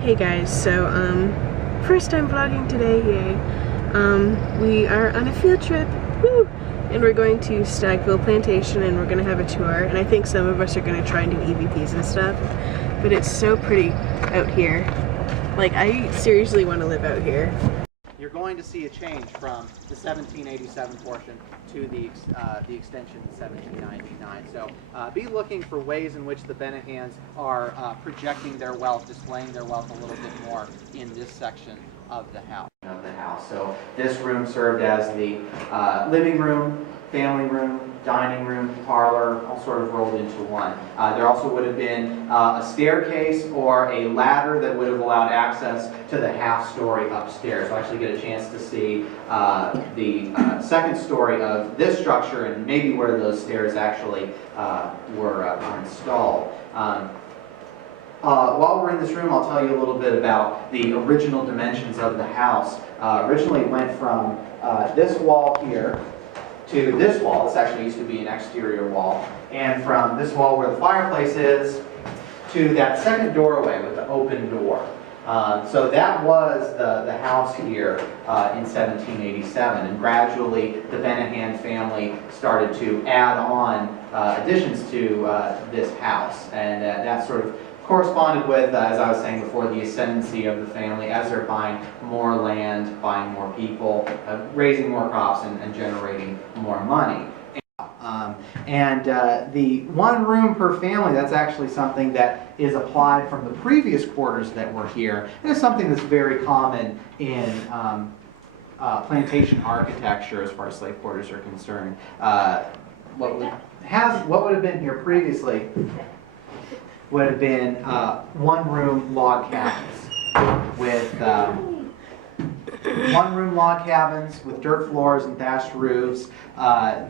Hey guys, so first time vlogging today, yay. We are on a field trip, woo! And we're going to Stagville Plantation and we're gonna have a tour, and I think some of us are gonna try and do EVPs and stuff, but it's so pretty out here. Like, I seriously want to live out here. You're going to see a change from the 1787 portion to the extension in 1799. So be looking for ways in which the Benehans are projecting their wealth, displaying their wealth a little bit more in this section of the house. So this room served as the living room, family room, dining room, parlor, all sort of rolled into one. There also would have been a staircase or a ladder that would have allowed access to the half-story upstairs. We'll actually get a chance to see the second story of this structure and maybe where those stairs actually were installed. While we're in this room, I'll tell you a little bit about the original dimensions of the house. Originally it went from this wall here to this wall. This actually used to be an exterior wall. And from this wall where the fireplace is to that second doorway with the open door. So that was the house here in 1787. And gradually the Benehan family started to add on additions to this house. And that sort of corresponded with, as I was saying before, the ascendancy of the family as they're buying more land, buying more people, raising more crops, and generating more money. The one room per family, that's actually something that is applied from the previous quarters that were here. And it's something that's very common in plantation architecture as far as slave quarters are concerned. What would have been here previously would have been one-room log cabins with one-room log cabins with dirt floors and thatched roofs.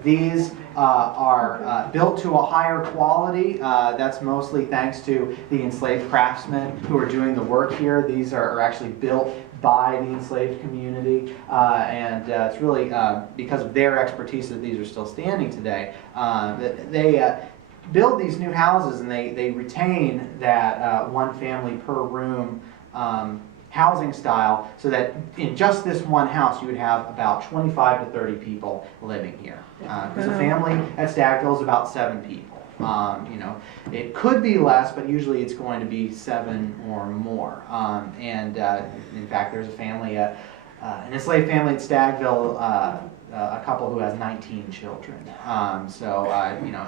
These are built to a higher quality. That's mostly thanks to the enslaved craftsmen who are doing the work here. These are actually built by the enslaved community, and it's really because of their expertise that these are still standing today. They build these new houses and they retain that one family per room housing style, so that in just this one house you would have about 25 to 30 people living here. Because a family at Stagville is about 7 people. You know, it could be less, but usually it's going to be 7 or more. In fact, there's a family, an enslaved family at Stagville, a couple who has 19 children. You know,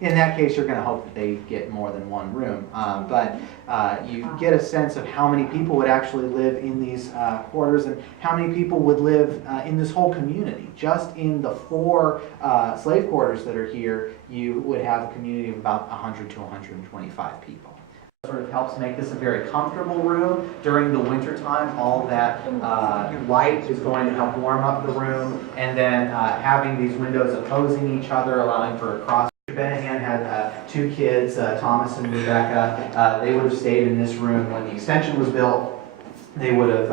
in that case, you're going to hope that they get more than one room. But you get a sense of how many people would actually live in these quarters and how many people would live in this whole community. Just in the 4 slave quarters that are here, you would have a community of about 100 to 125 people. Sort of helps make this a very comfortable room. During the winter time, all that light is going to help warm up the room, and then having these windows opposing each other, allowing for a cross. Benehan had 2 kids, Thomas and Rebecca. They would have stayed in this room when the extension was built. They would have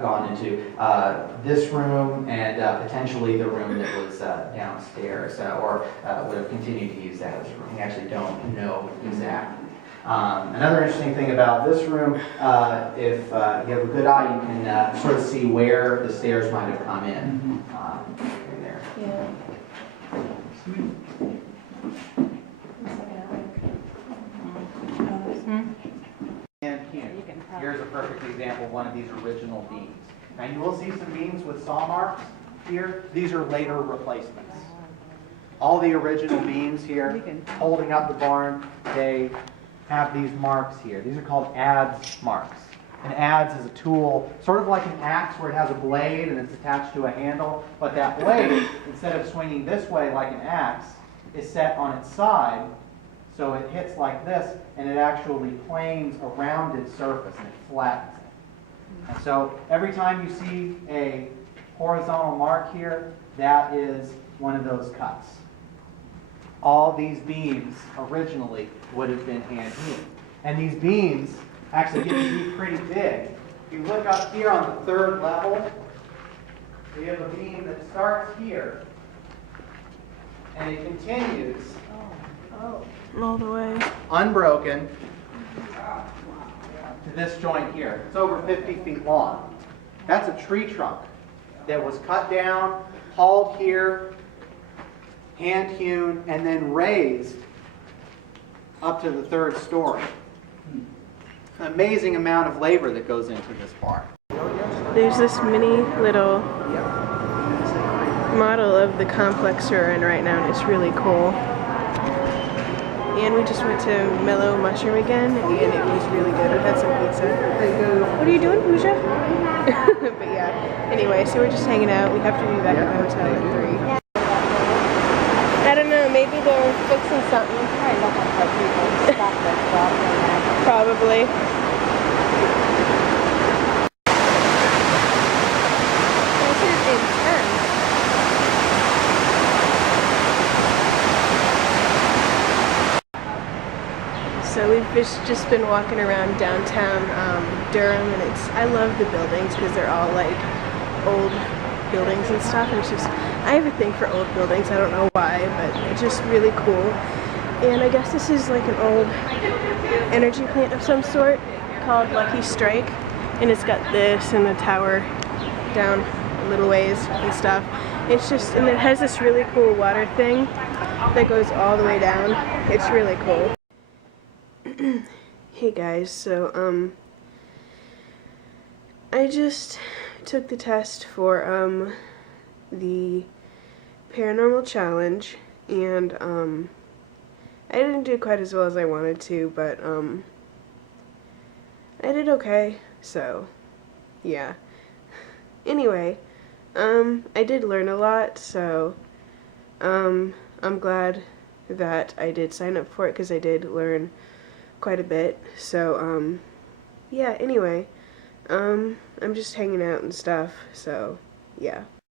gone into this room and potentially the room that was downstairs, or would have continued to use that as a room. We actually don't know exactly. Another interesting thing about this room, if you have a good eye, you can sort of see where the stairs might have come in. Right there. Yeah. And here's a perfect example of one of these original beams. Now you will see some beams with saw marks here. These are later replacements. All the original beams here holding up the barn, they have these marks here. These are called adze marks. An adze is a tool, sort of like an axe where it has a blade and it's attached to a handle, but that blade, instead of swinging this way like an axe, is set on its side, so it hits like this and it actually planes a rounded surface and it flattens it. And so every time you see a horizontal mark here, that is one of those cuts. All these beams originally would have been hand-hewn. And these beams actually get to be pretty big. If you look up here on the 3rd level, we have a beam that starts here and it continues all the way unbroken to this joint here. It's over 50 feet long. That's a tree trunk that was cut down, hauled here, hand hewn, and then raised up to the 3rd story. An amazing amount of labor that goes into this part. There's this mini little model of the complex we're in right now, and it's really cool. And we just went to Mellow Mushroom again, and it was really good. We had some pizza. What are you doing, Pooja? But yeah, anyway, so we're just hanging out. We have to be back at the hotel at 3. I don't know, maybe they're fixing something. Probably. This is intense. So we've just been walking around downtown Durham, and I love the buildings because they're all like old buildings and stuff. And it's just, I have a thing for old buildings. I don't know why, but it's just really cool. And I guess this is like an old energy plant of some sort called Lucky Strike, and it's got this and the tower down a little ways and stuff. It's just, and it has this really cool water thing that goes all the way down. It's really cool. Hey guys, so I just took the test for the paranormal challenge, and I didn't do quite as well as I wanted to, but I did okay, so yeah. Anyway, I did learn a lot, so I'm glad that I did sign up for it because I did learn quite a bit. So yeah, anyway, I'm just hanging out and stuff, so yeah.